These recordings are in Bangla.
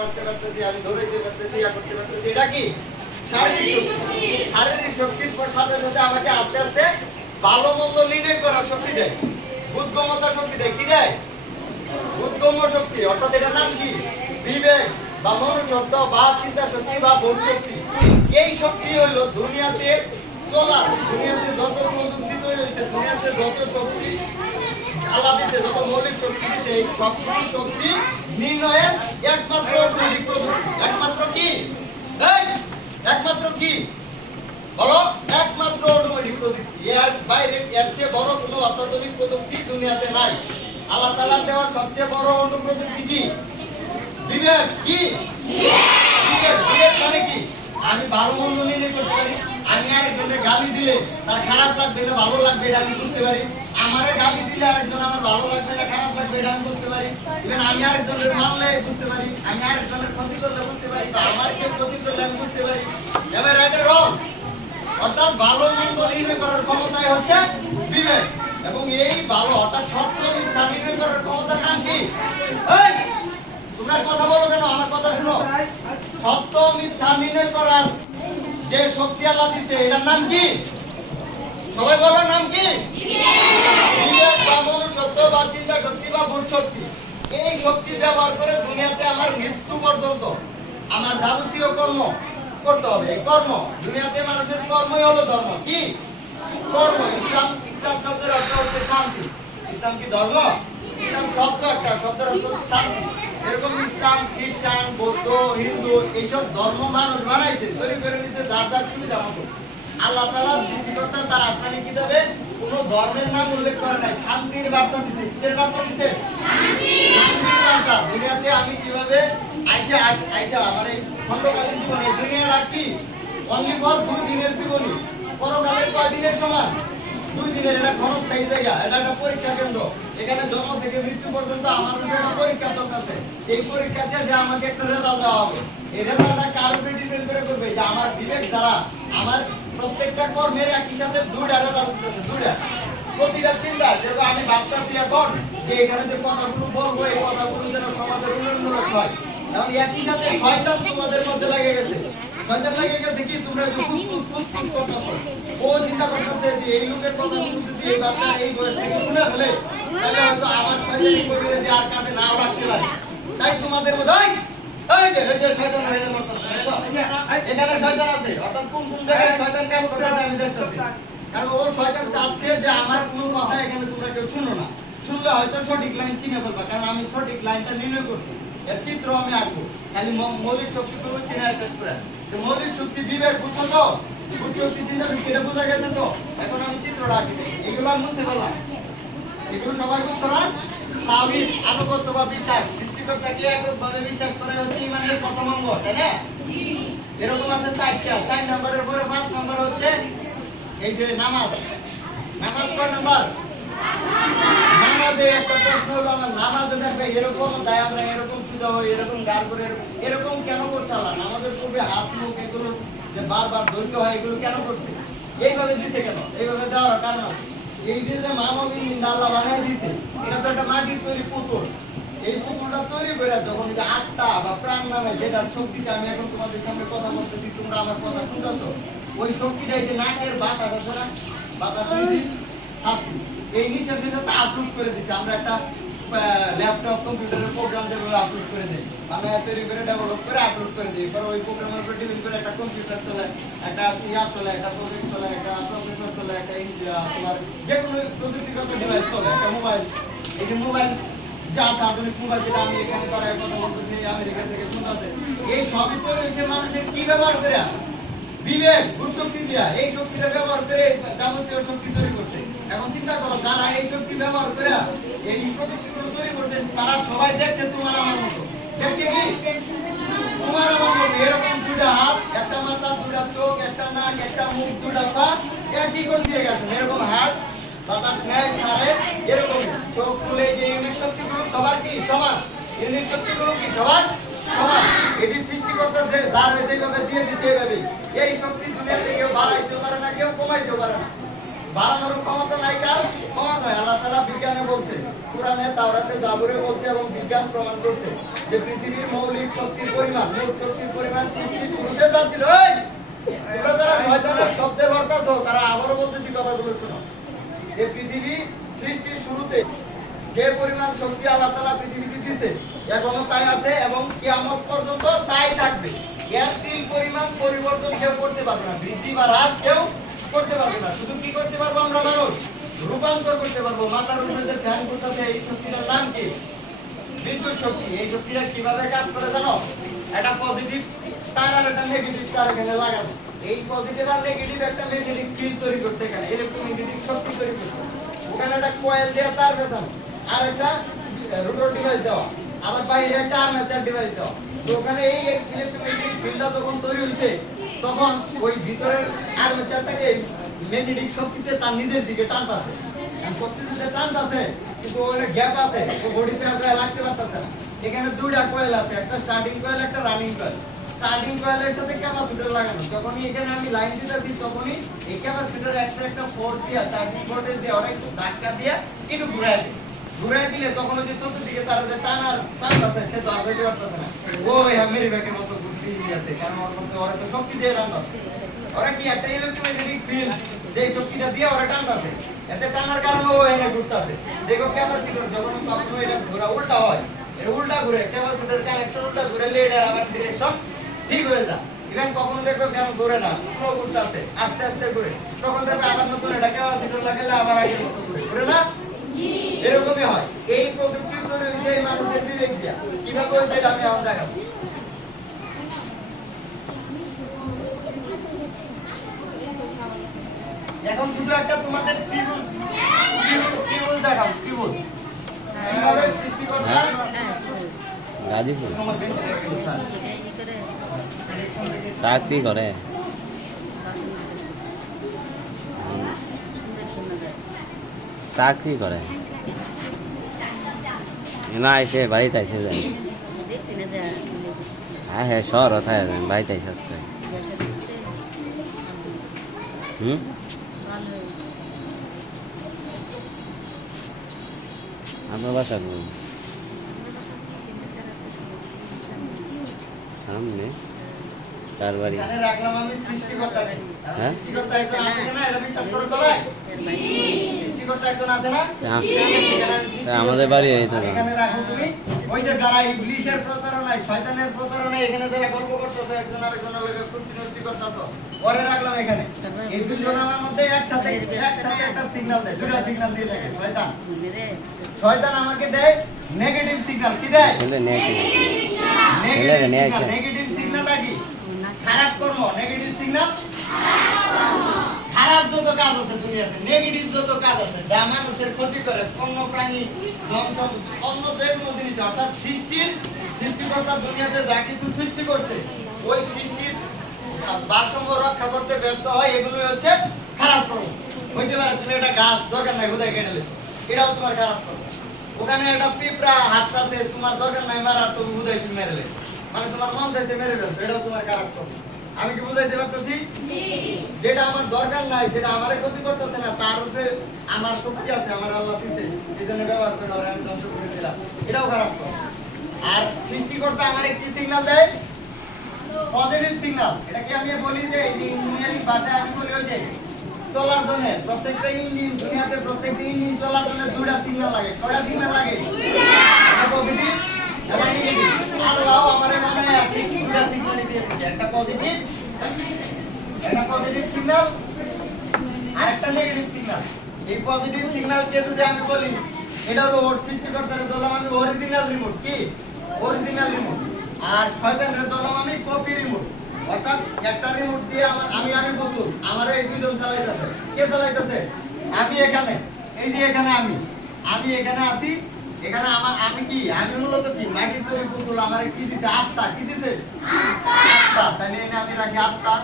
মারতে পারতেছি, আমি দৌড়াইতে পারতেছি, ইয়া করতে পারতেছি, এটা কি শারীরিক শক্তি। শারীরিক শক্তির সাথে সাথে আমাকে আস্তে আস্তে ভালো মন্দ নির্ণয় করার শক্তি দেয়, বুদ্ধগম্যতা শক্তি দেয়। কি দেয়? বুদ্ধগম্য শক্তি। অর্থাৎ এটার নাম কি? বিবেক বা মনোশব্দ বা চিন্তা শক্তি বা বোধ শক্তি। এই শক্তি হলো দুনিয়াতে চলার, দুনিয়াতে যত প্রযুক্তি তৈরি হয়েছে, দুনিয়াতে যত শক্তি আল্লাহ দিতে, যত মৌলিক শক্তি দিতে, এই সবগুলো শক্তি নির্ণয়ের একমাত্র অটোমেটিক প্রযুক্তি। একমাত্র কি? একমাত্র কি বলো? একমাত্র অটোমেটিক প্রযুক্তি। এর বাইরে এর চেয়ে বড় কোনো অত্যাধুনিক প্রযুক্তি দুনিয়াতে নাই। আল্লাহ তাআলার দেওয়া সবচেয়ে বড় অটোমেটিক প্রযুক্তি কি? বিবেক। কি বিবেক? বিবেক মানে কি? আমি ভালো মন্দ নির্ণয় করতে পারি। আমি আরেকজনের গালি দিলে তার খারাপ লাগবে না ভালো লাগবে এটা আমি বুঝতে পারি। আমারে গালি দিলে আরেকজন আমার ভালো লাগবে না খারাপ লাগবে এটা আমি বুঝতে পারি। ইভেন আমি আরেকজনের মারলে বুঝতে পারি, আমি আরেকজনের ক্ষতি করলে বুঝতে পারি, বা আমার কেউ ক্ষতি করলে আমি বুঝতে পারি। এবার রাইট আর রং, অর্থাৎ ভালো মন্দ নির্ণয় করার ক্ষমতাই হচ্ছে বিবেক। এবং এই ভালো অর্থাৎ সত্য মিথ্যা নির্ণয় করার ক্ষমতার নাম কি? এই তোমরা কথা বলো কেন? আমার কথা শুনো। সত্য মিথ্যা নির্ণয় করার যে শক্তি আল্লাহ দিতে, এটার নাম কি? সবাই বলার নাম কি? বিবেক বা মনোশক্তি বা চিন্তা শক্তি বা বোধ শক্তি। এই শক্তি ব্যবহার করে দুনিয়াতে আমার মৃত্যু পর্যন্ত আমার যাবতীয় কর্ম করতে হবে। এই কর্ম, দুনিয়াতে মানুষের কর্মই হলো ধর্ম। কি কর্ম? ইসলাম, ইসলাম শব্দের অর্থ হচ্ছে শান্তি। ইসলাম কি ধর্ম? ইসলাম শব্দ একটা, শব্দের অর্থ শান্তি। এরকম ইসলাম, খ্রিস্টান, বৌদ্ধ, হিন্দু এইসব ধর্ম মানুষ বানাইছে, তৈরি করে নিতে যার যার সুবিধা মতো। আল্লাহ তাআলা সৃষ্টিকর্তা তার আসমানি কিতাবে কোন ধর্মের নাম উল্লেখ করে নাই, শান্তির বার্তা দিয়েছে। কিসের বার্তা দিয়েছে? শান্তির বার্তা। দুনিয়াতে আমি কিভাবে আইসা আমার এই খণ্ডকালীন জীবনে, দুনিয়ার কি অনলি ফর 2 দিনের জীবনী, পরকালের 6 দিনের সমান। 2 দিনের এটা ক্ষণস্থায়ী জায়গা, এটা একটা পরীক্ষা কেন্দ্র। এখানে জন্ম থেকে মৃত্যু পর্যন্ত আমার উপর পরীক্ষা চলতেছে। এই পরীক্ষা শেষে আমাকে একটা রেজাল্ট দেওয়া হবে। এই রেজাল্টটা কার উপরে ডিপেন্ড করে করবে? যে আমার বিবেক দ্বারা আমার প্রত্যেকটা কর্মের একই সাথে 2টা রেজাল্ট দিতেছে। 2টা প্রতিটা চিন্তা যেটা আমি ভাবতেছি এখন, যে এখানে যে কথাগুলো বলবো এই কথাগুলো যেন সমাজের উন্নয়নমূলক হয়। এবং একই সাথে শয়তান তোমাদের মধ্যে লেগে গেছে। শয়তান লেগে গেছে কি? তোমরা যে ফুসফুস করতেছো, ও চিন্তা করতেছে যে এই লোকের কথাগুলো যদি এই বাচ্চা এই বয়স থেকে শুনে ফেলে, তাহলে হয়তো আমার শয়তানি কবিরে যে আর কাজে নাও লাগতে পারে। তাই তোমাদের মধ্যে এই যে শয়তান হয়ে করতেছে, এখানে শয়তান আছে। অর্থাৎ কোন কোন জায়গায় শয়তান কাজ করতেছে আমি দেখতেছি। কারণ ও শয়তান চাচ্ছে যে আমার কোনো কথা এখানে তোমরা কেউ শুনো না। শুনলে হয়তো সঠিক লাইন চিনে ফেলবা, কারণ আমি সঠিক লাইনটা নির্ণয় করছি। এর চিত্র আমি আঁকবো, খালি মৌলিক শক্তিগুলো চিনে শেষ করে। মৌলিক শক্তি বিবেক, বুঝছো তো? বুঝ শক্তি চিন্তা শক্তি, এটা বোঝা গেছে তো? এখন আমি চিত্রটা আঁকি, এগুলো আমি বুঝতে পারলাম। এগুলো সবাই বুঝছো না? তাওহীদ, আনুগত্য বা বিশ্বাস। সৃষ্টিকর্তাকে এককভাবে বিশ্বাস করে হচ্ছে ইমানের প্রথম অঙ্গ, তাই না? এরকম আছে 4টা। 4 নম্বরের পরে 5 নম্বর হচ্ছে এই যে নামাজ। নামাজ কয় নাম্বার? নামাজে একটা প্রশ্ন হলো, আমার নামাজে দেখবে এরকম যায়, আমরা এরকম সুজা হই, এরকম গার করে এরকম কেন করছে আল্লাহ? নামাজের পূর্বে হাত মুখ এগুলো যে বারবার ধৈর্য হয়, এগুলো কেন করছে? এইভাবে দিছে কেন? এইভাবে দেওয়ার কারণ আছে। এই যে যে মানব ইঞ্জিন আল্লাহ বানাই দিয়েছে, এটা তো একটা মাটির তৈরি পুতুল। এই পুতুলটা তৈরি করে যখন যে আত্মা বা প্রাণ নামে যেটার শক্তিটা আমি এখন তোমাদের সামনে কথা বলতেছি, তোমরা আমার কথা শুনতেছো, ওই শক্তিটাই যে নাকের বাতাস আছে না, বাতাস ছাপছি, এই নিঃশ্বাসের সাথে আপলোড করে দিচ্ছি। আমরা একটা ল্যাপটপ কম্পিউটারের প্রোগ্রাম যেভাবে আপলোড করে দিই, আমরা তৈরি করে ডেভেলপ করে আপলোড করে দিই। পরে ওই প্রোগ্রামের উপর ডিপেন্ড করে একটা কম্পিউটার চলে, একটা চলে, একটা প্রজেক্ট চলে, একটা প্রসেসর চলে, একটা তোমার যে কোনো প্রযুক্তিগত ডিভাইস চলে, একটা মোবাইল। এই যে মোবাইল যা আধুনিক মোবাইল, যেটা আমি এখানে দাঁড়ায় কথা বলতেছি, আমেরিকা থেকে শুনতেছে, এই সবই তৈরি হয়েছে মানুষের কি ব্যবহার করে? বিবেক, বুদ্ধ শক্তি দিয়া। এই শক্তিটা ব্যবহার করে যাবতীয় শক্তি তৈরি করছে। এখন চিন্তা করো, যারা এই শক্তি ব্যবহার করে এই প্রযুক্তিগুলো তৈরি করছে, তারা সবাই দেখছে তোমার আমার মতো। দেখছে কি? তোমার আমার মতো। এরকম 2টা হাত, একটা মাথা, 2টা চোখ, একটা নাক, একটা মুখ, 2টা পা, একই কনফিগারেশন। এরকম হাত, বাতাস নেয় ছাড়ে, এরকম চোখ খুলে। যে ইউনিট শক্তিগুলো সবার কি সমান? ইউনিট শক্তিগুলো কি সবার সমান? এটি সৃষ্টিকর্তা যার যেভাবে দিয়ে দিতে এইভাবে। এই শক্তি দুনিয়াতে কেউ বাড়াইতে পারে না, কেউ কমাইতে পারে না। বাড়ানোর ক্ষমতা নাই কার? কমানো হয়। আল্লাহ তাআলা বিজ্ঞানে বলছে, কোরআনে, তাওরাতে, জাবুরে বলছে এবং বিজ্ঞান প্রমাণ করছে যে পৃথিবীর মৌলিক শক্তির পরিমাণ মোট শক্তির পরিমাণ সৃষ্টির শুরুতে যা ছিল এই তোমরা যারা শয়তানের শব্দে লড়তাছো তারা আবারও বলতেছি কথাগুলো শোনো যে পৃথিবী সৃষ্টির শুরুতে যে পরিমাণ শক্তি আল্লাহ তাআলা পৃথিবীতে দিয়েছে এখনো তাই আছে এবং কিয়ামত পর্যন্ত তাই থাকবে এর তিল পরিমাণ পরিবর্তন কেউ করতে পারবে না বৃদ্ধি বা হ্রাস কেউ করতে পারবে না শুধু কি করতে পারবো আমরা মানুষ রূপান্তর করতে পারবো মাথার উপরে যে ফ্যান ঘুরতেছে এই শক্তিটার নাম কি বিদ্যুৎ শক্তি এই শক্তিটা কিভাবে কাজ করে জানো একটা পজিটিভ তার আর একটা নেগেটিভ তার এখানে লাগানো এই পজিটিভ আর নেগেটিভ একটা ম্যাগনেটিক ফিল্ড তৈরি করতে এখানে ইলেকট্রোম্যাগনেটিক শক্তি তৈরি করতে ওখানে একটা কয়েল দিয়ে তার বেঁধানো আর একটা রোটর ডিভাইস দেওয়া আবার বাইরে একটা আর্মেচার ডিভাইস দেওয়া তো ওখানে এই ইলেকট্রোম্যাগনেটিক ফিল্ডটা যখন তৈরি হয়েছে তখন ওই ভিতরের আর্মেচারটাকে ম্যাগনেটিক শক্তিতে তার নিজের দিকে টানতেছে শক্তিতে টানতেছে কিন্তু ওখানে গ্যাপ আছে ও বডিতে আর লাগতে পারতেছে না এখানে দুইটা কয়েল আছে একটা স্টার্টিং কয়েল একটা রানিং কয়েল স্টার্টিং কয়েলের সাথে ক্যাপাসিটর লাগানো যখনই এখানে আমি লাইন দিতেছি তখনই এই ক্যাপাসিটর একটা ফোর্স দিয়া চার্জিং ভোল্টেজ দিয়ে অনেক ধাক্কা দিয়া একটু ঘুরাই দিলে তখন ওই যে চতুর্দিকে তার যে টানতেছে সে তো আর যেতে পারতেছে না ও মেরি ব্যাগের মতো ঘুরতে আছে কারণ ওর মধ্যে ওরা তো শক্তি দিয়ে টানতেছে ওরা কি একটা ইলেকট্রোম্যাগনেটিক ফিল্ড যে শক্তিটা দিয়ে ওরা টানতেছে এতে টানার কারণে ও এনে ঘুরতেছে দেখো ক্যাপাসিটর যখন কখনো এটা ঘোরা উল্টা হয় এটা উল্টা ঘুরে ক্যাপাসিটর কানেকশন উল্টা ঘুরালে এটা আবার ডিরেকশন ঠিক হয়ে যায় ইভেন কখনো দেখবে ফ্যান ঘুরে না পুরো ঘুরতেছে আস্তে আস্তে ঘুরে তখন দেখবে আবার নতুন এটা ক্যাপাসিটর লাগালে আবার আগের মতো ঘুরে না এরকমই হয় এই প্রযুক্তি তৈরি হয়েছে এই মানুষের বিবেক দিয়া কিভাবে হয়েছে এটা আমি এখন দেখাবো এখন শুধু একটা তোমাদের ত্রিভুজ দেখাবো ত্রিভুজ কিভাবে সৃষ্টি করতে গাজীপুর চাকরি করে চাকরি করে না আইসে বাড়িতে আইসে যায় হ্যাঁ হ্যাঁ শহর কোথায় যান বাড়িতে আইসে আসতে আপনার বাসা সামনে তার বাড়ি রাখলাম আমি সৃষ্টিকর্তা হ্যাঁ সৃষ্টিকর্তা একজন আছে না এটা বিশ্বাস করে তবে সৃষ্টিকর্তা একজন আছে না আমাদের বাড়ি এই তো এখানে রাখো তুমি ওই যে যারা ইবলিশের প্রতারণায় শয়তানের প্রতারণায় এখানে যারা গল্প করতেছে একজন আরেকজনের লগে কুস্তি করতেছো পরে রাখলাম এখানে এই দুইজন আমার মধ্যে একসাথে একটা সিগন্যাল দেয় দুটো সিগন্যাল দিয়ে থাকে শয়তান আমাকে দেয় নেগেটিভ সিগন্যাল কি দেয় নেগেটিভ সিগন্যাল কি খারাপ কর্ম নেগেটিভ সিগন্যাল খারাপ যত কাজ আছে দুনিয়াতে নেগেটিভ যত কাজ আছে যা মানুষের ক্ষতি করে অন্য প্রাণী অন্য যে কোনো জিনিস অর্থাৎ সৃষ্টিকর্তা দুনিয়াতে যা কিছু সৃষ্টি করছে ওই সৃষ্টির ভারসাম্য রক্ষা করতে ব্যর্থ হয় এগুলোই হচ্ছে খারাপ কর্ম হইতে পারে তুমি একটা গাছ দরকার নাই হুদায় কেটে লেছো এটাও তোমার খারাপ কর্ম ওখানে একটা পিঁপড়া হাঁটতাছে তোমার দরকার নাই মারার তুমি হুদায় তুমি মেরে লেছো মানে তোমার মন চাইতে মেরে ফেলছো এটাও তোমার খারাপ কর্ম আমি কি বুঝাইতে পারতেছি যেটা আমার দরকার নাই যেটা আমারে ক্ষতি করতেছে না তার উপরে আমার শক্তি আছে আমার আল্লাহ দিতে এই জন্য ব্যবহার করে ওরা আমি ধ্বংস করে দিলাম এটাও খারাপ কর্ম আর সৃষ্টিকর্তা আমার কি সিগন্যাল দেয় পজিটিভ সিগন্যাল এটা কি আমি বলি যে এই যে ইঞ্জিনিয়ারিং ভাষায় আমি বলি ওই যে চলার জন্য প্রত্যেকটা ইঞ্জিন দুনিয়াতে প্রত্যেকটা ইঞ্জিন চলার জন্য দুইটা সিগন্যাল লাগে কয়টা সিগন্যাল লাগে একটা পজিটিভ একটা নেগেটিভ আল্লাহ আমারে মানে আপনি দুইটা সিগন্যালই দিয়েছে একটা পজিটিভ সিগন্যাল আর একটা নেগেটিভ সিগন্যাল এই পজিটিভ সিগন্যালকে যদি আমি বলি এটা হলো ওর সৃষ্টিকর্তার দলাম আমি অরিজিনাল রিমোট কি অরিজিনাল রিমোট আর শয়তানের দলাম আমি কপি রিমোট অর্থাৎ একটা রিমোট দিয়ে আমি বলতুম আমার এই দুইজন চালাইতেছে কে চালাইতেছে আমি এখানে এই যে এখানে আমি এখানে আছি এখানে আমি কি আমি মূলত কি মাটির তৈরি পুতুল আমার কি দিতে আত্মা কি দিতে আত্মা তাহলে এনে আমি রাখি আত্মা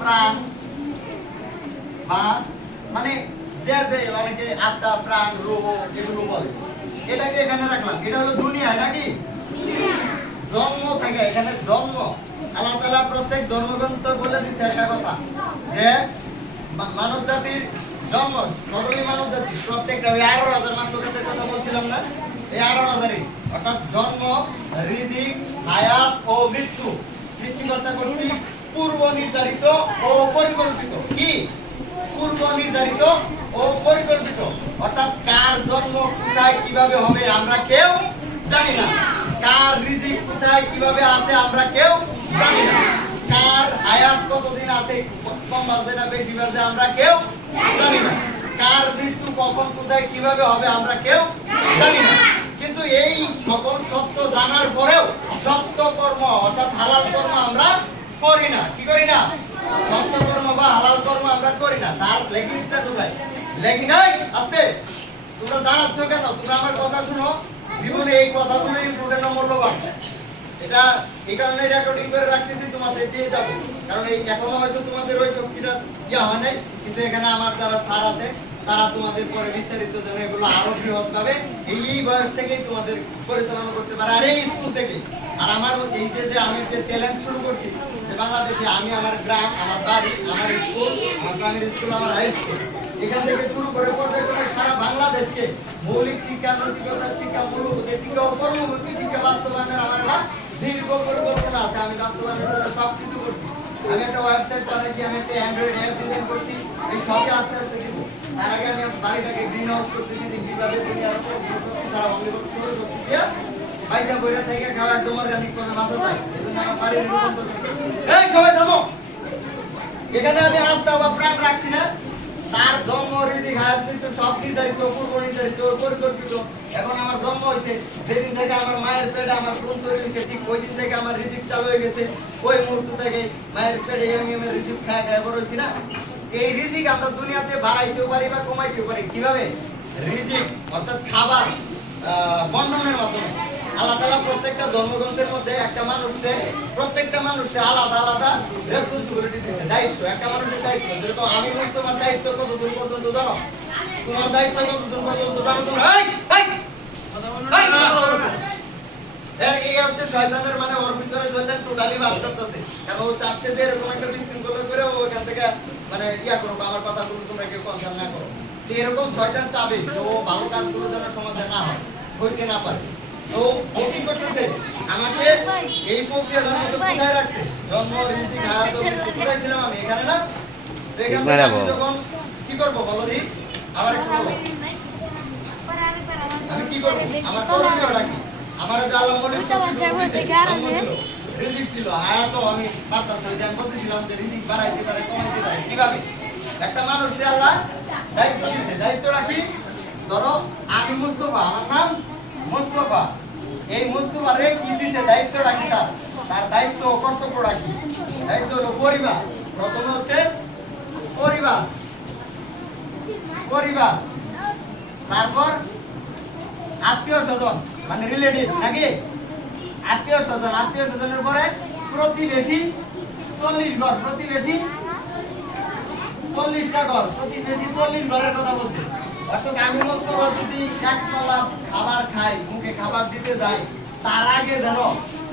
প্রাণ বা মানে যে অনেকে আত্মা প্রাণ রূহ এগুলো বলে এটাকে এখানে রাখলাম এটা হলো দুনিয়া নাকি জন্ম থেকে এখানে জন্ম আল্লাহ তাআলা প্রত্যেক ধর্মগ্রন্থ বলে দিচ্ছে একটা কথা যে মানব জাতির জন্ম সকল মানব জাতি প্রত্যেকটা ওই 18,000 মাত্র কথা বলছিলাম না এই 18,000 অর্থাৎ জন্ম, রিজিক, হায়াত ও মৃত্যু সৃষ্টিকর্তা কর্তৃক পূর্ব নির্ধারিত ও পরিকল্পিত। কি? পূর্ব নির্ধারিত ও পরিকল্পিত। অর্থাৎ কার জন্ম কোথায় কিভাবে হবে আমরা কেউ জানি না। কার রিজিক কোথায় কিভাবে আছে আমরা কেউ জানি না। কার হায়াত কতদিন আছে, কম বাজে না বেশি বাজে আমরা কেউ জানি না। কার মৃত্যু কখন কোথায় কিভাবে হবে আমরা কেউ জানি না। কিন্তু এই সকল সত্য জানার পরেও সত্য কর্ম অর্থাৎ হালাল কর্ম আমরা করি না। কি করি না? সত্য কর্ম বা হালাল কর্ম আমরা করি না। তার লেগিংসটা কোথায়? লেগি নাই আস্তে। তোমরা দাঁড়াচ্ছ কেন? তোমরা আমার কথা শুনো। জীবনে এই কথাগুলো ইম্পর্টেন্ট ও মূল্যবান। এটা এই কারণে রেকর্ডিং করে রাখতেছি, তোমাদের দিয়ে যাব। কারণ এই এখনো হয়তো তোমাদের ওই শক্তিটা হয় নাই, কিন্তু এখানে আমার যারা স্যার আছে তারা তোমাদের পরে বিস্তারিত যেন এগুলো আরো বৃহৎ ভাবে এই বয়স থেকেই তোমাদের পরিচালনা করতে পারে, আর এই স্কুল থেকে। আর আমার এই যে আমি যে চ্যালেঞ্জ শুরু করছি যে বাংলাদেশে আমি আমার গ্রাম, আমার বাড়ি, আমার স্কুল, আমার গ্রামের স্কুল, আমার হাই স্কুল, এখান থেকে শুরু করে পর্যায়ক্রমে সারা বাংলাদেশকে মৌলিক শিক্ষা, নৈতিকতার শিক্ষা, মূল্যবোধ শিক্ষা ও কর্মমুখী শিক্ষা বাস্তবায়নের আমার একটা দীর্ঘ পরিকল্পনা আছে। আমি বাস্তবায়নের জন্য সবকিছু করছি। আমি একটা ওয়েবসাইট বানাইছি, আমি একটা অ্যান্ড্রয়েড অ্যাপ ডিজাইন করছি। এই সবই আস্তে আস্তে দিব। তার আগে আমি বাড়িটাকে গ্রিন হাউস করতেছি, যে কিভাবে দুনিয়ার তারা অঙ্গীভূত করে করতে দিয়া বাইটা বইটা থেকে খাওয়া একদম অর্গানিক ভাবে বাঁচা যায়। এজন্য আমার বাড়ির রূপান্তর করতে। এই সবাই থামো। এখানে আমি আত্মা বা প্রাণ রাখছি না। তার জন্ম, রিজিক, হায়াত, মৃত্যু সব নির্ধারিত, পূর্ব নির্ধারিত, পরিকল্পিত। এখন আমার জন্ম হয়েছে, যেদিন থেকে আমার মায়ের পেটে আমার ব্রণ তৈরি হয়েছে, ঠিক ওই দিন থেকে আমার রিজিক চালু হয়ে গেছে। ওই মুহূর্ত থেকে মায়ের পেটে আমি আমার রিজিক খায় বড় হয়েছি না। এই রিজিক আমরা দুনিয়াতে বাড়াইতেও পারি বা কমাইতেও পারি। কিভাবে? রিজিক অর্থাৎ খাবার বন্টনের মাধ্যমে। আল্লাহ তাআলা প্রত্যেকটা ধর্মগ্রন্থের মধ্যে প্রত্যেকটা মানুষকে আলাদা আলাদা রেসপন্সিবিলিটি দিয়েছে, দায়িত্ব। একটা মানুষের দায়িত্ব, যেরকম আমি তোমার দায়িত্ব কত দূর পর্যন্ত জানো? তোমার দায়িত্ব কত দূর পর্যন্ত জানো তোমরা? এই হচ্ছে শয়তানের, মানে ওর ভিতরে শয়তান টোটালি বাস করতেছে। কারণ ও চাচ্ছে যে এরকম একটা বিশৃঙ্খলা করে ও এখান থেকে মানে করো, আমার কথাগুলো তোমরা কেউ কনসার্ন না করো। তো এরকম শয়তান চাবে তো ভালো কাজগুলো যেন সমাজে না হয়, হইতে না পারে। তো ও কি করতেছে? আমাকে এই প্রক্রিয়াটার মধ্যে কোথায় রাখছে? জন্ম, রিজিক, হায়াত ও মৃত্যু কোথায় ছিলাম আমি? এখানে না? তো এখান থেকে আমি যখন কি করবো বলো দি? আবার একটু বলো। আমি কি করবো? আমার করণীয়টা কি? আমার যে আল্লাহ বলে রিজিক ছিল, হায়াতও আমি পারতাম। আমি বলতেছিলাম যে রিজিক বাড়াইতে পারে, কমাইতে পারে। কিভাবে? একটা মানুষকে আল্লাহ দায়িত্ব দিচ্ছে। দায়িত্বটা কি? ধরো আমি মুস্তফা, আমার নাম মুস্তফা। এই মুস্তফারে কি দিতে? দায়িত্বটা কি? তার দায়িত্ব কর্তব্যটা কি? দায়িত্ব হলো পরিবার। প্রথমে হচ্ছে পরিবার, পরিবার। তারপর আত্মীয় স্বজন, মানে রিলেটিভ নাকি? আত্মীয় স্বজন, আত্মীয় স্বজনের পরে প্রতিবেশী 40 ঘর, প্রতিবেশী 40টা ঘর, প্রতিবেশী 40 ঘরের কথা বলছে। অর্থাৎ আমি মুস্তফা যদি এক কলা খাবার খাই, মুখে খাবার দিতে যাই, তার আগে জানো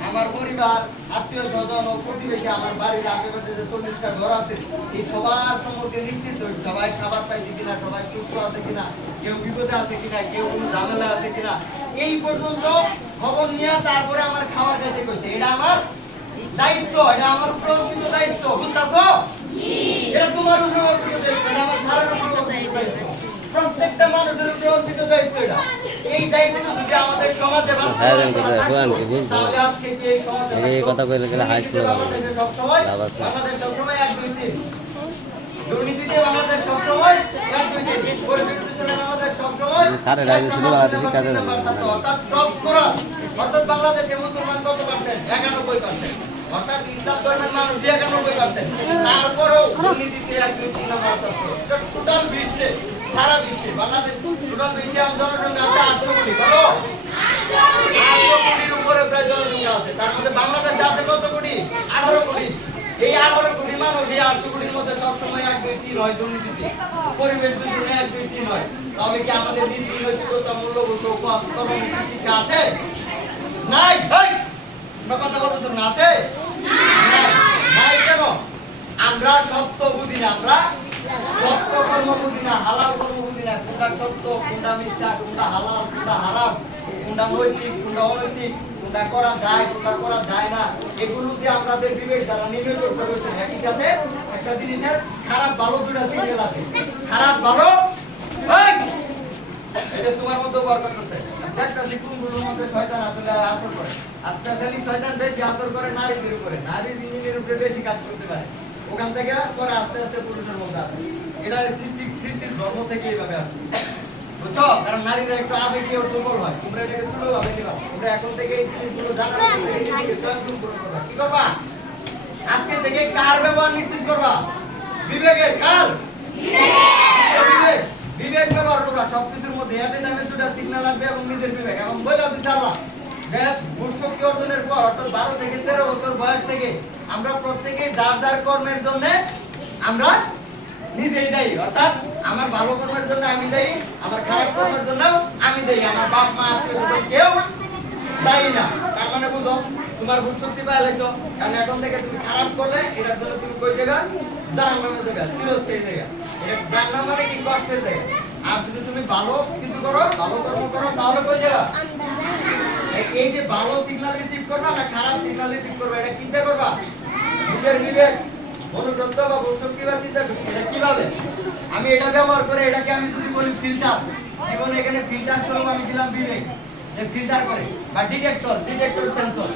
আমার পরিবার, আত্মীয় স্বজন ও প্রতিবেশী, আমার বাড়ির আশেপাশে যে 40টা ঘর আছে, এই সবার সম্পর্কে নিশ্চিত হই সবাই খাবার পাইছে কিনা, সবাই সুস্থ আছে কিনা, কেউ বিপদে আছে কিনা, কেউ কোনো ঝামেলা আছে কিনা, এই পর্যন্ত খবর নিয়ে তারপরে আমার খাবার খাইতে কইছে। এটা আমার দায়িত্ব, এটা আমার উপর অর্পিত দায়িত্ব। বুঝতেছো? এটা তোমার উপর অর্পিত দায়িত্ব, এটা আমার ঘরের উপর অর্পিত দায়িত্ব। প্রত্যেকটা মানুষের উপর অর্পিত দায়িত্ব এটা। এই দায়িত্ব যদি আমাদের সমাজে বাস্তবায়ন করা থাকতো, তাহলে আজকে কি এই সমাজে কথা বলে গেলে হাই স্কুলে বাংলাদেশ সবসময় 1 2 3, দুর্নীতিতে বাংলাদেশ সবসময় 1 2 3, পরিবেশ দূষণে বাংলাদেশ সবসময় সারে রাইজে শুধু বাংলাদেশ কাজে না। অর্থাৎ টপ করা। অর্থাৎ বাংলাদেশে মুসলমান কত পার্সেন্ট? 91%। অর্থাৎ ইসলাম ধর্মের মানুষ 91%। তারপরেও দুর্নীতিতে 1 2 3 নম্বর ছাত্র। টোটাল বিশ্বে, সারা বিশ্বে বাংলাদেশ টোটাল বিশ্বে জনসংখ্যা আছে 800 কোটি। বলো 800 কোটির উপরে প্রায় জনসংখ্যা আছে। তার মধ্যে বাংলাদেশে আছে কত কোটি? 18 কোটি। এই 18 কোটি মানুষ এই 800 কোটির মধ্যে সবসময় 1 2 3 হয় দুর্নীতিতে, পরিবেশ দূষণে 1 2 3 হয়। তাহলে কি আমাদের নীতি, নৈতিকতা, মূল্যবোধ ও কর্মমুখী শিক্ষা আছে? নাই। কথা বলতেছ না? আছে? নাই কেন? আমরা সত্য বুঝি না, আমরা সত্য কর্ম বুঝি না, হালাল কর্ম বুঝি না। কোনটা সত্য, কোনটা মিথ্যা, কোনটা হালাল, কোনটা হারাম, কোনটা নৈতিক কোনটা অনৈতিক, কোনটা করা যায় কোনটা করা যায় না, এগুলো দিয়ে আমাদের বিবেক দ্বারা নির্ণয় করতে হচ্ছে। একই সাথে একটা জিনিসের খারাপ ভালো দুটা সিগন্যাল আছে। খারাপ ভালো এই যে তোমার মধ্যে ব্যবহার করতেছে, দেখতেছি কোনগুলোর মধ্যে শয়তান আসলে আসর করে। আর স্পেশালি শয়তান বেশি আসর করে নারীদের উপরে, নারীর জিনিসের উপরে বেশি কাজ করতে পারে। ওখান থেকে পরে আস্তে আস্তে পুরুষের মধ্যে আসে। এটা সৃষ্টির ধর্ম থেকে এইভাবে আসে, বুঝছো? কারণ নারীরা একটু আবেগীয় দুর্বল হয়। তোমরা এটাকে ছোট ভাবে নিবা। তোমরা এখন থেকে এই জিনিসগুলো জানার পরে নিজেকে স্বয়ংক্রিয় করবা। কি করবা? আজকে থেকে কার ব্যবহার নিশ্চিত করবা? বিবেকের। কার? বিবেক। বিবেক ব্যবহার করবা সবকিছুর মধ্যে। এট এ টাইমে দুটা সিগন্যাল আসবে এবং নিজের বিবেক। এবং বলে দিতে আল্লাহ যে বুঝ শক্তি অর্জনের পর অর্থাৎ 12 থেকে 13 বছর বয়স থেকে আমরা প্রত্যেকেই যার যার কর্মের জন্য আমরা নিজেই দায়ী। অর্থাৎ আমার ভালো কর্মের জন্য আমি দায়ী, আমার খারাপ কর্মের জন্য আমি দায়ী। আমার বাপ মা আত্মীয় কেউ দায়ী না। তার মানে বুঝো তোমার বুঝ শক্তি পাইছো। কারণ এখন থেকে তুমি খারাপ করলে এটার জন্য তুমি কই জায়গা? জাহান্নামে যাবে, চিরস্থায়ী জায়গা। এটা জাহান্নাম মানে কি? কষ্টের জায়গা। আর যদি তুমি ভালো কিছু করো, ভালো কর্ম করো, তাহলে কই যাবা? এই যে ভালো সিগন্যাল রিসিভ করবা না খারাপ সিগন্যাল রিসিভ করবা, এটা চিন্তা করবা। নিজের বিবেক মনোগ্রন্থ বা শক্তি বা চিন্তা শক্তি, এটা কিভাবে আমি এটা ব্যবহার করে এটাকে আমি যদি বলি ফিল্টার, জীবনে এখানে ফিল্টার স্বরূপ আমি দিলাম বিবেক, যে ফিল্টার করে, বা ডিটেক্টর সেন্সর,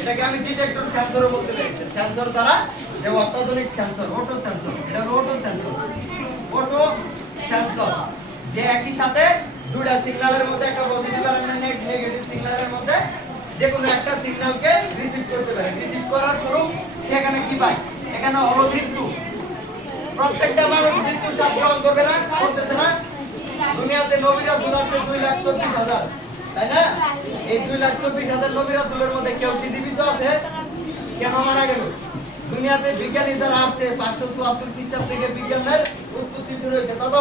এটাকে আমি ডিটেক্টর সেন্সরও বলতে পারি। সেন্সর দ্বারা যে অত্যাধুনিক সেন্সর, অটো সেন্সর, এটা হলো অটো সেন্সর। অটো সেন্সর যে একই সাথে দুইটা সিগন্যালের মধ্যে একটা পজিটিভ আর নেগেটিভ সিগন্যালের মধ্যে যে কোনো একটা সিগন্যালকে রিসিভ করতে পারে। রিসিভ করার স্বরূপ সেখানে কি পায়? এখানে হলো মৃত্যু। প্রত্যেকটা মানুষ মৃত্যুর সাথে গ্রহণ করবে না, করতেছে না? দুনিয়াতে নবী রাসূল আছে 2,24,000, তাই না? এই 2,24,000 নবী রাসূলের মধ্যে কেউ কি জীবিত আছে? কেন মারা গেল? দুনিয়াতে বিজ্ঞানী যারা আসছে 574 খ্রিস্টাব্দ থেকে বিজ্ঞানের উৎপত্তি শুরু হয়েছে। কত?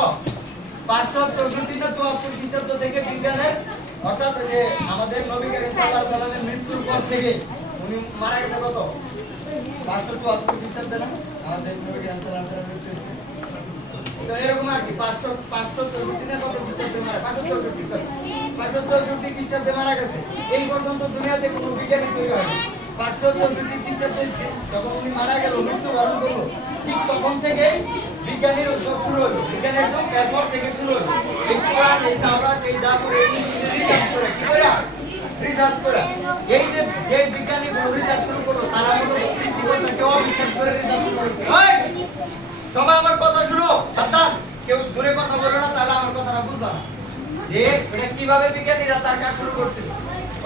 564 না 74 খ্রিস্টাব্দ থেকে বিজ্ঞানের, অর্থাৎ যে আমাদের নবী করিম সাল্লাল্লাহু আলাইহি সাল্লামের মৃত্যুর পর থেকে উনি মারা গেছে কত? 574 খ্রিস্টাব্দে না আমাদের নবী করিম সাল্লাল্লাহু আলাইহি সাল্লামের মৃত্যু হয়েছে। তো এরকম আর কি 564 না কত খ্রিস্টাব্দে মারা? 564 খ্রিস্টাব্দে মারা গেছে। এই পর্যন্ত দুনিয়াতে কোনো বিজ্ঞানী তৈরি হয়নি। 564 খ্রিস্টাব্দে যখন উনি মারা গেল, মৃত্যুবরণ করলো, ঠিক তখন থেকেই বিজ্ঞানের উদ্যোগ শুরু হলো। বিজ্ঞানের যুগ এরপর থেকে শুরু হলো। এই কোরআন, এই তাওরাত, এই জাবর, এই রিসার্চ করে কি করে? রিসার্চ করে। এই যে বিজ্ঞানী রিসার্চ শুরু করলো, তারা মূলত সৃষ্টিকর্তা কেউ বিশ্বাস করে রিসার্চ শুরু করছে। সবাই আমার কথা শুনো, সাবধান, কেউ জোরে কথা বলো না, তাহলে আমার কথাটা বুঝবা না। যে এটা কিভাবে বিজ্ঞানীরা তার কাজ শুরু করছিল।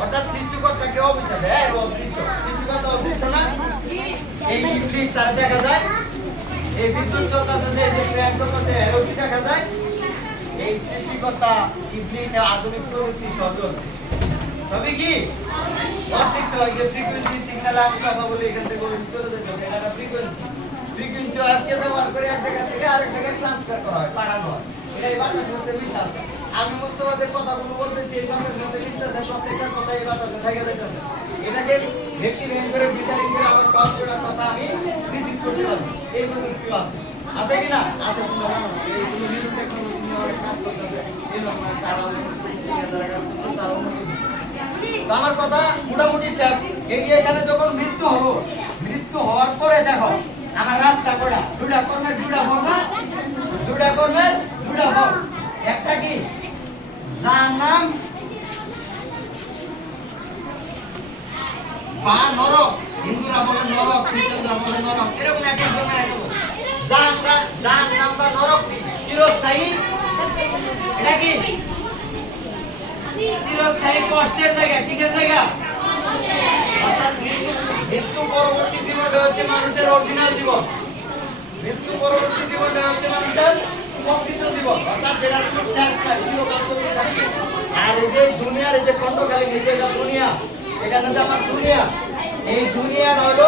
অর্থাৎ সৃষ্টিকর্তা কেউ অবিশ্বাস, অদৃশ্য। সৃষ্টিকর্তা অদৃশ্য না? এই ইবলিস তারা দেখা যায়, এই বিদ্যুৎ চলতেছে, যে ফ্যান চলতেছে, এরোটি দেখা যায়। এই সৃষ্টিকর্তা ইবলিস আধুনিক প্রযুক্তি সব সবই কি অদৃশ্য। এই যে ফ্রিকোয়েন্সি সিগন্যাল আমি কথা বলি, এখান থেকে চলে যেতে, এটা ফ্রিকোয়েন্সি। ফ্রিকোয়েন্সি ওয়েভকে ব্যবহার করে এক জায়গা থেকে আরেক জায়গায় ট্রান্সফার করা হয়, পাঠানো হয়। এটা এই বাতাসের মধ্যে মিশা আছে। আমি মুস্তফাদের কথাগুলো বলতেছি, এই বাতাসের মধ্যে লিখতেছে, প্রত্যেকটা কথা এই বাতাসে থেকে যাইতেছে। এটাকে ব্যক্তি ভেঙে করে বিচারিক করে আমার সবটা কথা আমি রিসিভ করতে পারবো। এই প্রযুক্তিও আছে, আছে কি না? আছে। তোমরা জানো এই কোনো নিউজ টেকনোলজি নিয়ে অনেক কাজ করতেছে, এরকম তারা কাজ করতে, তারা অন্য কিছু। তো আমার কথা মোটামুটি শেষ। এই যে এখানে যখন মৃত্যু হলো, মৃত্যু হওয়ার পরে দেখো আমার রাস্তা করা দুটা কর্মের দুটা ফল না? দুটা কর্মের দুটা ফল। একটা কি? জাহান্নাম বা নরক। হিন্দুরা বলে নরক, খ্রিস্টানরা বলে নরক, এরকম এক এক ধরনের এক জাহান্নাম বা নরক কি? চিরস্থায়ী। এটা কি? চিরস্থায়ী কষ্টের জায়গা। কিসের জায়গা? মৃত্যু পরবর্তী জীবনটা হচ্ছে মানুষের অরিজিনাল জীবন। মৃত্যু পরবর্তী জীবনটা হচ্ছে মানুষের প্রকৃত জীবন, অর্থাৎ যেটার কোনো শেষ নাই, চিরকাল চলতে থাকবে। আর এই যে দুনিয়ার এই যে খণ্ডকালীন এই যে দুনিয়া, এখানে যে আমার দুনিয়া, এই দুনিয়াটা হলো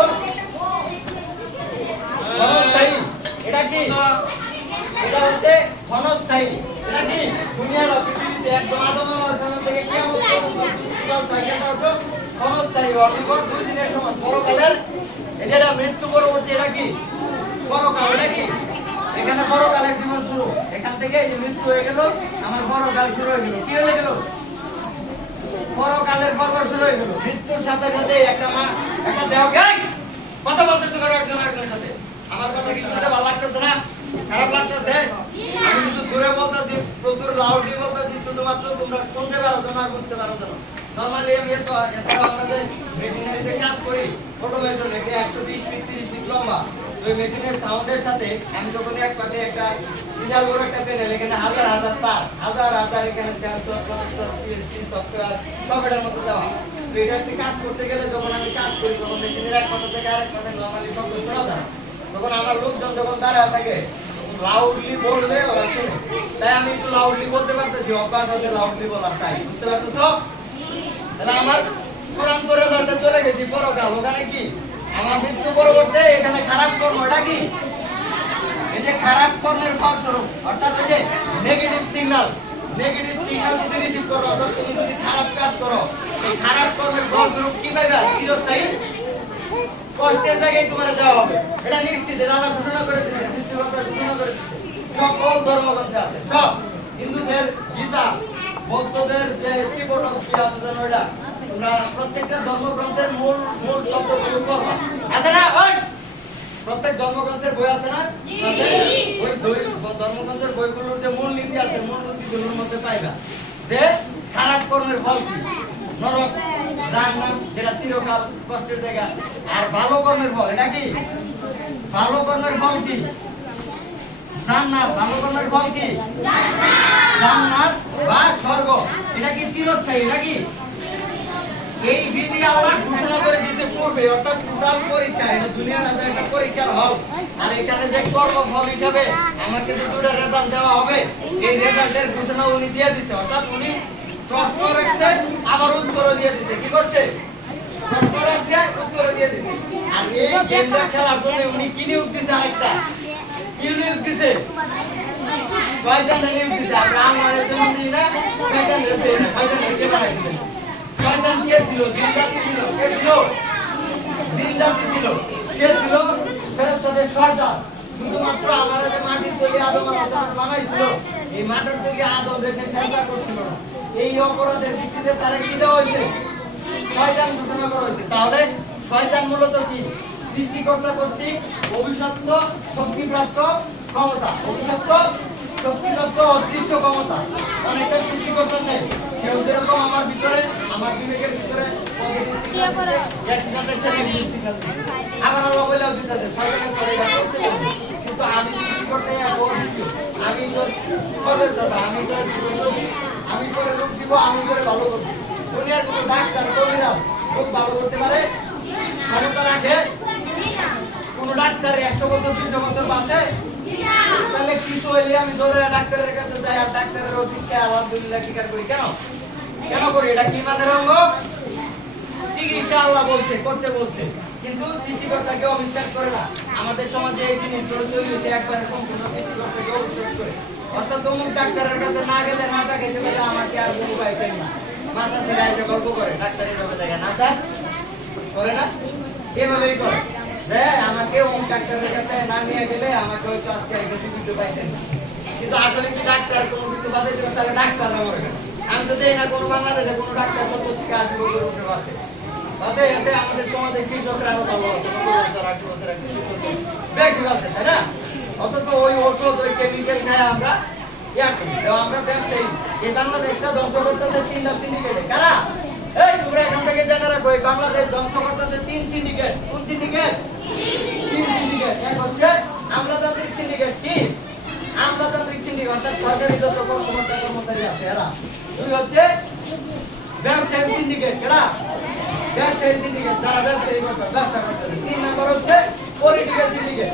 ক্ষণস্থায়ী। এটা কি? এটা হচ্ছে ক্ষণস্থায়ী। এটা কি? দুনিয়াটা পৃথিবীতে একদম আদম আলাইহিস সালাম থেকে কিয়ামত পর্যন্ত ক্ষণস্থায়ী। অর্থাৎ 2 দিনের সমান। পরকালের এই যেটা মৃত্যু পরবর্তী, এটা কি? পরকাল। এটা কি? এখানে পরকালের জীবন শুরু। এখান থেকে এই যে মৃত্যু হয়ে গেল, আমার পরকাল শুরু হয়ে গেল। কি হয়ে গেল? পরকালের পর্ব শুরু হয়ে গেল। মৃত্যুর সাথে সাথে একটা দেহ কথা বলতেছে কারো একজন আরেকজনের সাথে। আমার কথা কি শুনতে ভালো লাগতেছে না? খারাপ লাগতেছে? আমি কিন্তু জোরে বলতেছি, প্রচুর লাউডলি বলতেছি, শুধুমাত্র তোমরা শুনতে পারো যেন আর বুঝতে পারো যেন। নরমালি আমি আমরা যে মেশিনারিতে কাজ করি, অটোমেশন, এটা 120 ফিট 30 ফিট লম্বা। ওই মেশিনের সাউন্ডের সাথে আমি যখন এক পাশে একটা বিশাল বড় একটা প্যানেল, এখানে হাজার হাজার তার, হাজার হাজার এখানে সেন্সর, প্রসেসর, পিএলসি, সফটওয়্যার সব এটার মধ্যে দেওয়া। তো এটা একটি কাজ করতে গেলে যখন আমি কাজ করি, তখন মেশিনের এক পাশে থেকে আরেক পাশে নরমালি শব্দ শোনা যায় না। তখন আমার লোকজন যখন দাঁড়ায় থাকে, তখন লাউডলি বললে ওরা শুনে। তাই আমি একটু লাউডলি বলতে পারতেছি, অভ্যাস হচ্ছে লাউডলি বলার। তাই বুঝতে পারতেছো? তাহলে আমার চূড়ান্ত রেজাল্টে চলে গেছি পরকাল। ওখানে কি আমার মৃত্যু পরবর্তী এখানে খারাপ কর্ম, এটা কি এই যে খারাপ কর্মের ফলস্বরূপ, অর্থাৎ এই যে নেগেটিভ সিগন্যাল যদি রিসিভ করো, অর্থাৎ তুমি যদি খারাপ কাজ করো, এই খারাপ কর্মের ফলস্বরূপ কি পাইবা? চিরস্থায়ী কষ্টের জায়গায় তোমার দেওয়া হবে। এটা নিশ্চিত, এটা আল্লাহ ঘোষণা করে দিয়েছে, সৃষ্টিকর্তা ঘোষণা করে দিয়েছে। সকল ধর্মগ্রন্থে আছে, সব। হিন্দুদের গীতা, বৌদ্ধদের যে ত্রিপিটক কি আছে জানো, এটা তোমরা প্রত্যেকটা ধর্মগ্রন্থের মূল শব্দগুলো পড়বা। আছে না? ওই প্রত্যেক ধর্মগ্রন্থের বই আছে না? আছে। ওই ধর্মগ্রন্থের বইগুলোর যে মূল নীতি আছে, মূল নীতিগুলোর মধ্যে পাইবা যে খারাপ কর্মের ফল কি? নরক, জাহান্নাম, যেটা চিরকাল কষ্টের জায়গা। আর ভালো কর্মের ফল, এটা কি? ভালো কর্মের ফল কি? জান্নাত। ভালো কর্মের ফল কি? জান্নাত বা স্বর্গ। এটা কি চিরস্থায়ী? এটা কি? এই বিধি আল্লাহ ঘোষণা করে দিতে পূর্বে, অর্থাৎ টোটাল পরীক্ষা, এটা দুনিয়ার আছে একটা পরীক্ষার হল। আর এখানে যে কর্মফল হিসাবে আমাকে যে দুটো রেজাল্ট দেওয়া হবে, এই রেজাল্টের ঘোষণা উনি দিয়ে দিচ্ছে। অর্থাৎ উনি প্রশ্ন রাখছে, আবার উত্তর দিয়ে দিচ্ছে। কি করছে? প্রশ্ন রাখছে, উত্তর দিয়ে দিচ্ছে। আর এই গেমটা খেলার জন্য উনি কি নিয়োগ দিচ্ছে? আরেকটা কি নিয়োগ দিচ্ছে? শয়তানের নিয়োগ দিচ্ছে। আমরা আল্লাহর জন্য দিই না, শয়তানের দিই না। শয়তানের কে বানাইছিলেন? শয়তান কে ছিল? জিন জাতি ছিল। কে ছিল? জিন জাতি ছিল। সে ছিল ফেরেশতাদের সর্দার। শুধুমাত্র আমাদের যে মাটির তৈরি আদম বানাইছিল, এই মাটির তৈরি আদম রেখে সেজদা করছিল না। এই অপরাধের ভিত্তিতে তারা কি দেওয়া হয়েছে? শয়তান ঘোষণা করা হয়েছে। তাহলে শয়তান মূলত কি? সৃষ্টিকর্তা কর্তৃক অভিশপ্ত শক্তিপ্রাপ্ত ক্ষমতা, অভিশপ্ত শক্তিপ্রাপ্ত অদৃশ্য ক্ষমতা। অনেকটা সৃষ্টিকর্তা নেই। সেও যেরকম আমার ভিতরে, আমার বিবেকের ভিতরে পজিটিভ সিগন্যাল দিচ্ছে, একই সাথে সে নেগেটিভ সিগন্যাল দিচ্ছে। আবার আল্লাহ বলেও দিতেছে শয়তানের করে এটা করতে হবে। কিন্তু আমি সৃষ্টিকর্তা এক অদ্বিতীয়। আমি তো সর্বশ্রেষ্ঠ, আমি তো আমি করে লোক দিব, আমি করে ভালো করব। দুনিয়ার কোনো ডাক্তার, কবিরাজ লোক ভালো করতে পারে? ক্ষমতা রাখে? কোন ডাক্তার 100 বছর 200 বছর বাঁচে? তাহলে কিছু হইলে আমি দৌড়ে ডাক্তারের কাছে যাই, আর ডাক্তারের ওষুধ খেয়ে আলহামদুলিল্লাহ স্বীকার করি। কেন কেন করি? এটা কি ইমানের অঙ্গ? চিকিৎসা আল্লাহ বলছে, করতে বলছে, কিন্তু সৃষ্টিকর্তাকে অবিশ্বাস করে না। আমাদের সমাজে এই জিনিসগুলো তৈরি হয়েছে একবারে সম্পূর্ণ সৃষ্টিকর্তাকে অবিশ্বাস করে। অর্থাৎ অমুক ডাক্তারের কাছে না গেলে, না দেখাইতে পারলে আমাকে আর কোনো উপায় পাই না। মাথা থেকে এসে গল্প করে, ডাক্তার এভাবে দেখে না, স্যার করে না, এভাবেই করে। আমাকে অমুক ডাক্তারের কাছে না নিয়ে গেলে আমাকে হয়তো আজকে বেশি কিছু পাইতেন না। কিন্তু আসলে কি ডাক্তার কোনো কিছু বাঁচাইতে পারে? তাহলে ডাক্তার না মরে গেল। আমি তো দেই না কোনো বাংলাদেশে কোনো ডাক্তার 70 থেকে 80 বছর উঠে বাঁচে। এতে আমাদের সমাজে কৃষকরা আরো ভালো আছে, 80 বছর বেশি বাঁচে, তাই না? অথচ ওই ওষুধ, ওই কেমিক্যাল খায় আমরা আমরা ব্যবসায়ী। এই বাংলাদেশটা ধ্বংস করতেছে 3টা সিন্ডিকেটে। কারা? এই তোমরা এখান থেকে জেনে রাখো, এই বাংলাদেশ ধ্বংস করতেছে 3 সিন্ডিকেট। কোন সিন্ডিকেট? 3 সিন্ডিকেট। এক হচ্ছে আমলাতান্ত্রিক সিন্ডিকেট। কি? আমলাতান্ত্রিক সিন্ডিকেট, অর্থাৎ সরকারি যত কর্মচারী আছে এরা। 2 হচ্ছে ব্যবসায়িক সিন্ডিকেট। কেডা? ব্যবসায়িক সিন্ডিকেট, যারা ব্যবসা করতেছে। 3 নাম্বার হচ্ছে পলিটিক্যাল সিন্ডিকেট।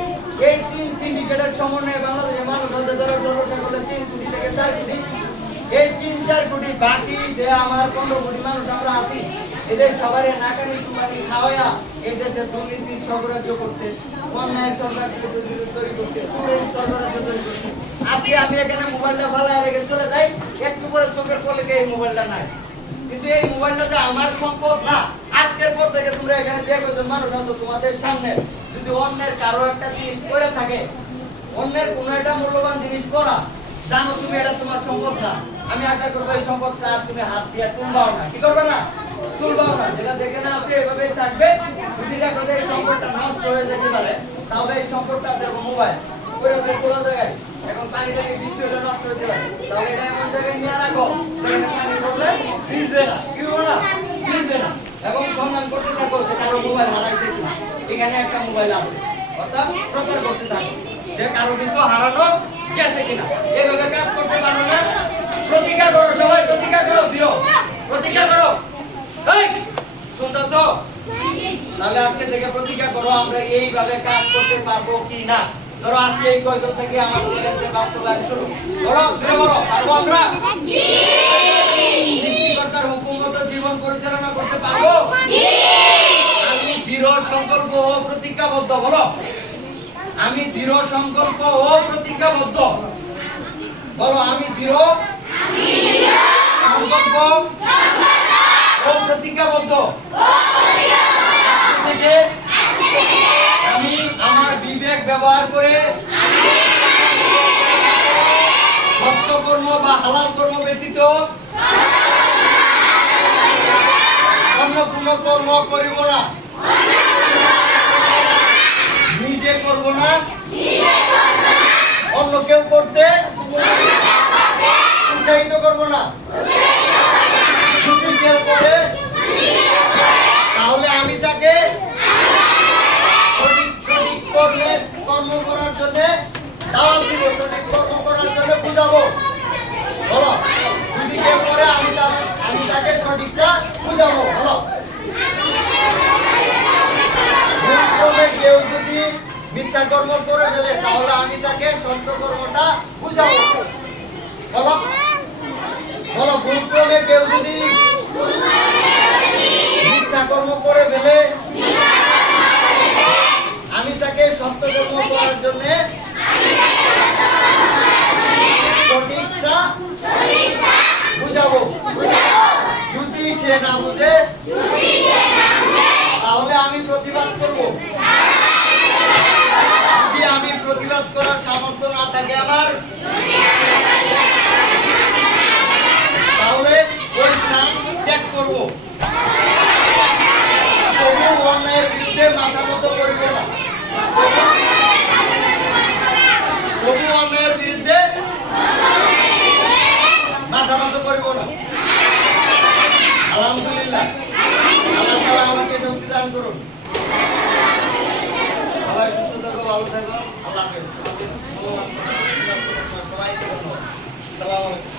এই 3 সিন্ডিকেটের সমন্বয়ে বাংলাদেশের মানুষ হচ্ছে ধরো সর্বসাকুল্যে 3 কোটি থেকে 4 কোটি। এই 3-4 কোটি, বাকি যে আমার 15 কোটি মানুষ আমরা আছি, এদের সবারই নাকানি চুমানি খাওয়া এই দেশের দুর্নীতির স্বরাজ্য করতে, অন্যায় সরকার তৈরি করতে, সরকারাজ্য তৈরি করতে। আজকে আমি এখানে মোবাইলটা ফালায় রেখে চলে যাই, একটু পরে চোখের পলকে এই মোবাইলটা নাই। কিন্তু এই মোবাইলটা যে আমার সম্পদ না। আজকের পর থেকে তোমরা এখানে যে কজন মানুষ আছো, তোমাদের সামনে যদি অন্যের কারো একটা জিনিস করে থাকে, অন্যের কোনো একটা মূল্যবান জিনিস করা, জানো তুমি এটা তোমার সম্পদ না। আমি আশা করবো এই সম্পদটা আর তুমি হাত দিয়ে তুলবাও না। কি করবে না? তুলবাও না। যেটা যেখানে আছে এভাবেই থাকবে। যদি দেখো যে এই সম্পদটা নষ্ট হয়ে যেতে পারে, তাহলে এই সম্পদটা দেখো মোবাইল ওই রকম খোলা জায়গায়, এখন পানিটা বৃষ্টি হলে নষ্ট হতে পারে, তাহলে এটা এমন জায়গায় নিয়ে রাখো যেখানে পানি পড়লে ভিজবে না। কি হবে না? ভিজবে না। এবং সন্ধান করতে থাকো যে কারো মোবাইল হারাইছে কিনা। এখানে একটা মোবাইল আছে, অর্থাৎ প্রচার করতে থাকো যে কারো কিছু হারানো গেছে কিনা। এভাবে কাজ করতে পারো না, প্রতিজ্ঞা করো। সবাই প্রতিজ্ঞা করো, দিও প্রতিজ্ঞা করো। এই শুনতেছো? তাহলে আজকে থেকে প্রতিজ্ঞা করো আমরা এইভাবে কাজ করতে পারবো কি না। ধরো আজকে এই কয়জন থেকে আমার চ্যালেঞ্জের বাস্তবায়ন শুরু বলো, ধরে বলো, পারবো আমরা? সৃষ্টিকর্তার হুকুম মতো জীবন পরিচালনা করতে পারবো? আমি দৃঢ় সংকল্প ও প্রতিজ্ঞাবদ্ধ। বলো, আমি দৃঢ় সংকল্প ও প্রতিজ্ঞাবদ্ধ। বলো, আমি দৃঢ় সংকল্প ও প্রতিজ্ঞাবদ্ধ থেকে আমি আমার বিবেক ব্যবহার করে সত্য কর্ম বা হালাল কর্ম ব্যতীত অন্য কোনো কর্ম করিব না। নিজে করব না, অন্য কেউ করতে উৎসাহিত করব না। যদি কেউ করে তাহলে আমি তাকে সঠিক কর্ম করার জন্য দাওয়াত দিব, সঠিক কর্ম করার জন্য বুঝাবো। বলো, যদি কেউ করে আমি তাকে সঠিকটা বুঝাবো। বলো, ভুলক্রমে কেউ যদি মিথ্যা কর্ম করে ফেলে তাহলে আমি তাকে সত্য কর্মটা বুঝাবো। বলো, বলো, ভুলক্রমে কেউ যদি মিথ্যা কর্ম করে ফেলে আমি তাকে সত্য কর্ম করার জন্য সঠিকটা বুঝাবো। যদি সে না বুঝে তাহলে আমি প্রতিবাদ করব। যদি আমি প্রতিবাদ করার সামর্থ্য না থাকে আমার, তাহলে ওই স্থান ত্যাগ করব। তবু অন্যায়ের বিরুদ্ধে মাথা নত করিব না। তবু অন্যায়ের বিরুদ্ধে মাথা নত করিব না। আলহামদুলিল্লাহ, আল্লাহ তাআলা আমাকে শক্তি দান করুন। সবাই সুস্থ থাকো, ভালো থাকো। আল্লাহ হাফেজ। সবাই আসসালামু আলাইকুম।